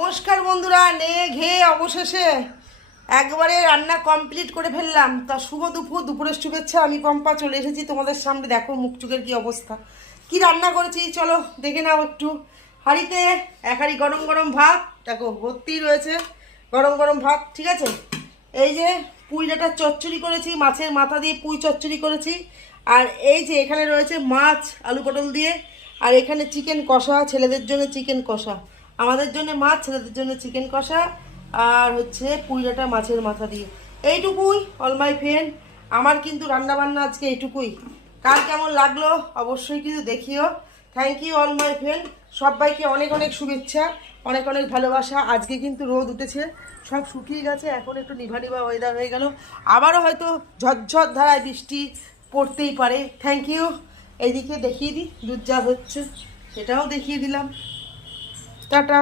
নমস্কার বন্ধুরা, ঘেয়ে অবশেষে একবারে রান্না কমপ্লিট করে ফেললাম। তা শুভ দুপুরের শুভেচ্ছা। আমি পম্পা চলে এসেছি তোমাদের সামনে। দেখো মুখ চোখের কি অবস্থা, কি রান্না করেছি চলো দেখে নাও একটু। হাঁড়িতে এক হাঁড়ি গরম গরম ভাত, দেখো ভর্তি রয়েছে গরম গরম ভাত, ঠিক আছে। এই যে পুঁই ডাঁটার চচ্চড়ি করেছি, মাছের মাথা দিয়ে পুঁই চচ্চড়ি করেছি। আর এই যে এখানে রয়েছে মাছ আলু পটল দিয়ে। আর এখানে চিকেন কষা, ছেলেদের জন্য চিকেন কষা, আমাদের জন্য মাছ, ছেলেদের জন্য চিকেন কষা। আর হচ্ছে পুঁই ডাঁটা মাছের মাথা দিয়ে। এইটুকুই অল মাই ফ্রেন্ড। আমার কিন্তু রান্নাবান্না আজকে এইটুকুই। কার কেমন লাগলো অবশ্যই কিন্তু দেখিও। Thank you all my friend. সবাইকে অনেক অনেক শুভেচ্ছা, অনেক অনেক ভালোবাসা। আজকে কিন্তু রোদ উঠেছে, সব শুকিয়ে গেছে, এখন একটু নিভা নিভা ওয়েদার হয়ে গেল। আবারও হয়তো ঝরঝর ধারায় বৃষ্টি পড়তেই পারে। Thank you. এইদিকে দেখিয়ে দিই দুধ যা হচ্ছে, সেটাও দেখিয়ে দিলাম। টাটা।